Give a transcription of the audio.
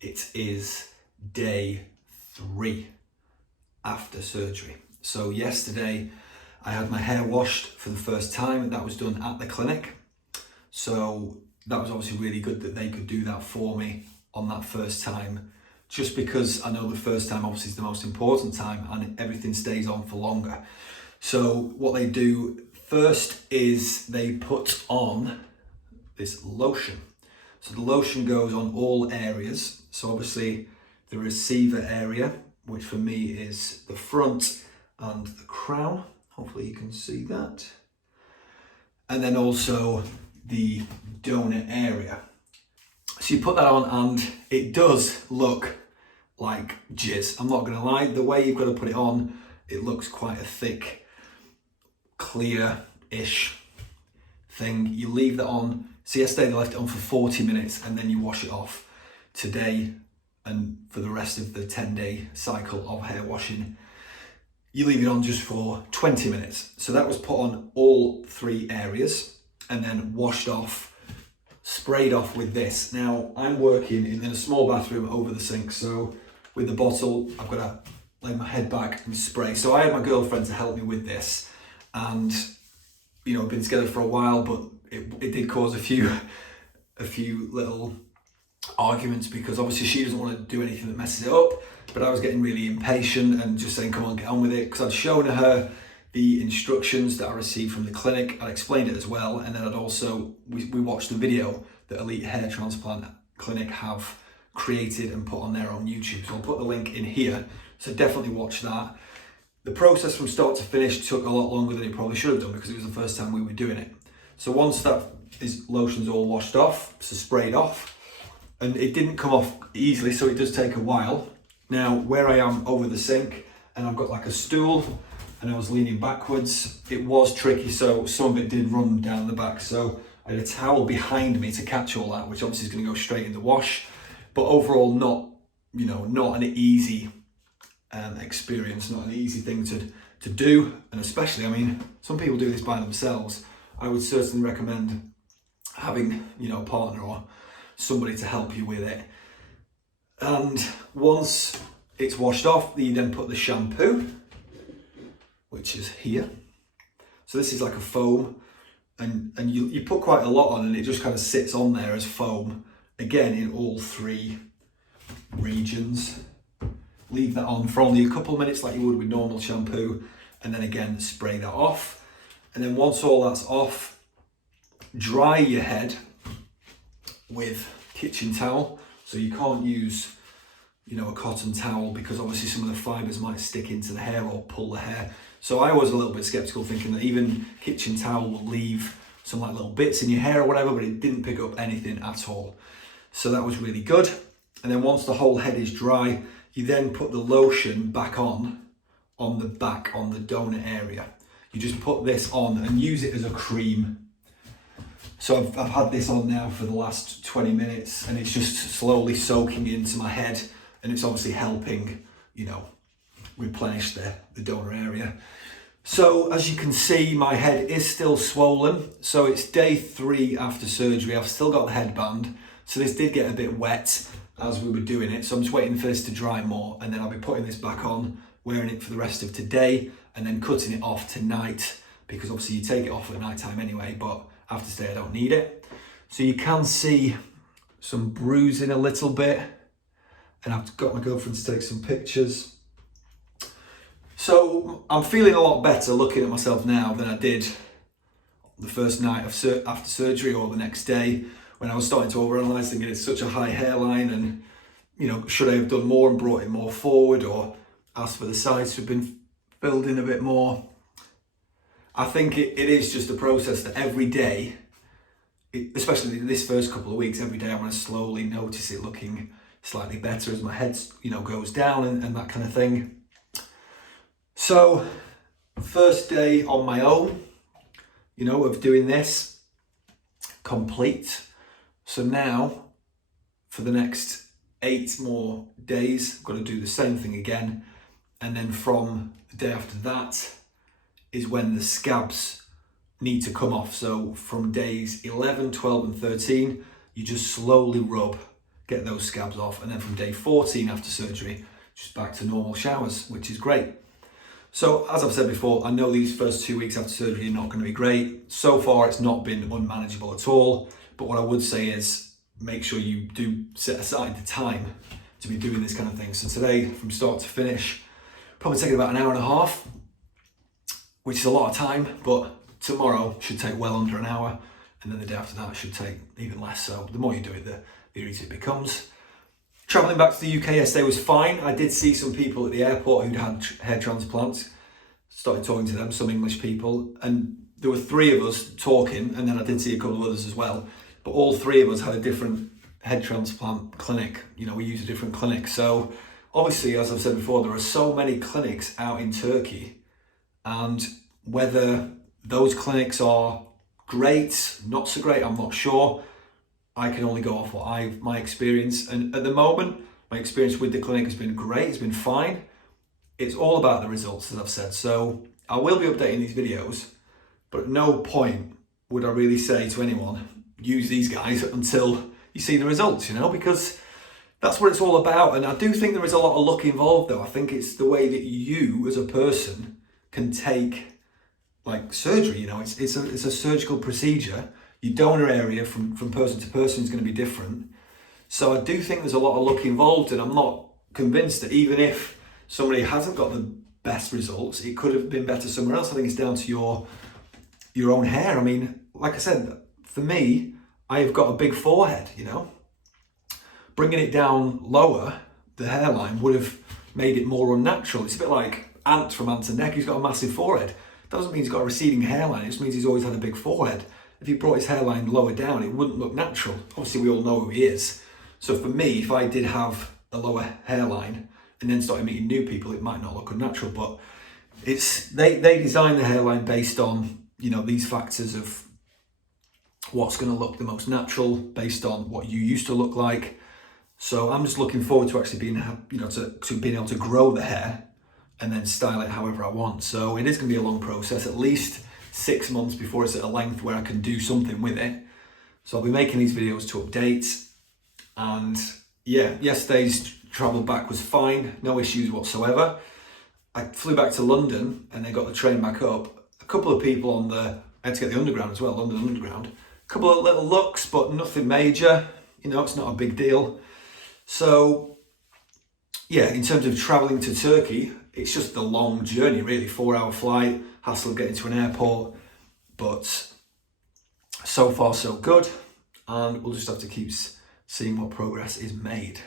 it is day 3 after surgery. So yesterday I had my hair washed for the first time, and that was done at the clinic. So that was obviously really good that they could do that for me on that first time, just because I know the first time obviously is the most important time and everything stays on for longer. So what they do first is they put on this lotion. So the lotion goes on all areas. So obviously the receiver area, which for me is the front and the crown. Hopefully you can see that. And then also the donor area. So you put that on and it does look like jizz. I'm not gonna lie, the way you've got to put it on, it looks quite a thick, clear-ish thing. You leave that on. So yesterday they left it on for 40 minutes and then you wash it off. Today, and for the rest of the 10-day cycle of hair washing, you leave it on just for 20 minutes. So that was put on all 3 areas and then washed off, sprayed off with this. Now I'm working in a small bathroom over the sink, so with the bottle I've got to lay my head back and spray. So I had my girlfriend to help me with this, and you know, been together for a while, but it did cause a few little arguments, because obviously she doesn't want to do anything that messes it up, but I was getting really impatient and just saying, come on, get on with it, because I'd shown her the instructions that I received from the clinic. I'd explained it as well, and then I'd also, we watched the video that Elite Hair Transplant Clinic have created and put on their own YouTube. So I'll put the link in here, so definitely watch that. The process from start to finish took a lot longer than it probably should have done, because it was the first time we were doing it. So once that lotion's all washed off, so sprayed off, and it didn't come off easily, so it does take a while. Now, where I am over the sink, and I've got like a stool, and I was leaning backwards, it was tricky, so some of it did run down the back. So I had a towel behind me to catch all that, which obviously is going to go straight in the wash. But overall, not an easy experience, not an easy thing to do. And especially, I mean, some people do this by themselves. I would certainly recommend having, a partner or somebody to help you with it. And once it's washed off, you then put the shampoo, which is here. So this is like a foam, and you put quite a lot on, and it just kind of sits on there as foam, again in all 3 regions. Leave that on for only a couple of minutes like you would with normal shampoo, and then again spray that off. And then once all that's off, dry your head with kitchen towel. So you can't use a cotton towel, because obviously some of the fibers might stick into the hair or pull the hair. So I was a little bit skeptical, thinking that even kitchen towel will leave some like little bits in your hair or whatever, but it didn't pick up anything at all. So that was really good. And then once the whole head is dry, you then put the lotion back on the back, on the donor area. You just put this on and use it as a cream. So I've had this on now for the last 20 minutes, and it's just slowly soaking into my head, and it's obviously helping, replenish the donor area. So as you can see, my head is still swollen. So it's day 3 after surgery. I've still got the headband. So this did get a bit wet as we were doing it. So I'm just waiting for this to dry more, and then I'll be putting this back on, wearing it for the rest of today, and then cutting it off tonight, because obviously you take it off at night time anyway, but after today I don't need it. So you can see some bruising a little bit, and I've got my girlfriend to take some pictures. So I'm feeling a lot better looking at myself now than I did the first night after surgery, or the next day, when I was starting to overanalyze, thinking it's such a high hairline, and should I have done more and brought it more forward, or asked for the sides to have been filled in a bit more. I think it is just a process that every day, especially this first couple of weeks, every day I'm going to slowly notice it looking slightly better as my head goes down and that kind of thing. So first day on my own, of doing this, complete. So now for the next 8 more days, I've got to do the same thing again. And then from the day after that is when the scabs need to come off. So from days 11, 12 and 13, you just slowly rub, get those scabs off, and then from day 14 after surgery, just back to normal showers, which is great. So as I've said before, I know these first 2 weeks after surgery are not going to be great. So far, it's not been unmanageable at all. But what I would say is make sure you do set aside the time to be doing this kind of thing. So today, from start to finish, probably taking about an hour and a half, which is a lot of time, but tomorrow should take well under an hour. And then the day after that should take even less. So the more you do it, the easier it becomes. Travelling back to the UK yesterday was fine. I did see some people at the airport who'd had hair transplants. Started talking to them, some English people. And there were 3 of us talking, and then I did see a couple of others as well. But all 3 of us had a different head transplant clinic. You know, we use a different clinic. So obviously, as I've said before, there are so many clinics out in Turkey. And whether those clinics are great, not so great, I'm not sure. I can only go off what my experience, and at the moment my experience with the clinic has been great, it's been fine. It's all about the results, as I've said. So I will be updating these videos, but at no point would I really say to anyone, use these guys until you see the results, you know, because that's what it's all about. And I do think there is a lot of luck involved though. I think it's the way that you as a person can take like surgery, you know, it's a surgical procedure. Your donor area from person to person is going to be different. So I do think there's a lot of luck involved, and I'm not convinced that even if somebody hasn't got the best results, it could have been better somewhere else. I think it's down to your own hair. I mean, like I said, for me, I have got a big forehead, you know. Bringing it down lower, the hairline, would have made it more unnatural. It's a bit like Ant from Ant and Dec, who's got a massive forehead. Doesn't mean he's got a receding hairline, it just means he's always had a big forehead. If he brought his hairline lower down, it wouldn't look natural. Obviously, we all know who he is. So for me, if I did have a lower hairline and then started meeting new people, it might not look unnatural. But it's they design the hairline based on, you know, these factors of what's going to look the most natural based on what you used to look like. So I'm just looking forward to actually being, you know, to being able to grow the hair and then style it however I want. So it is going to be a long process, at least 6 months before it's at a length where I can do something with it. So I'll be making these videos to update. And yeah, yesterday's travel back was fine, no issues whatsoever. I flew back to London and then got the train back up. A couple of people I had to get the underground as well, London Underground. A couple of little looks, but nothing major. You know, it's not a big deal. So yeah, in terms of traveling to Turkey, it's just a long journey really, 4-hour flight, hassle of getting to an airport, but so far so good, and we'll just have to keep seeing what progress is made.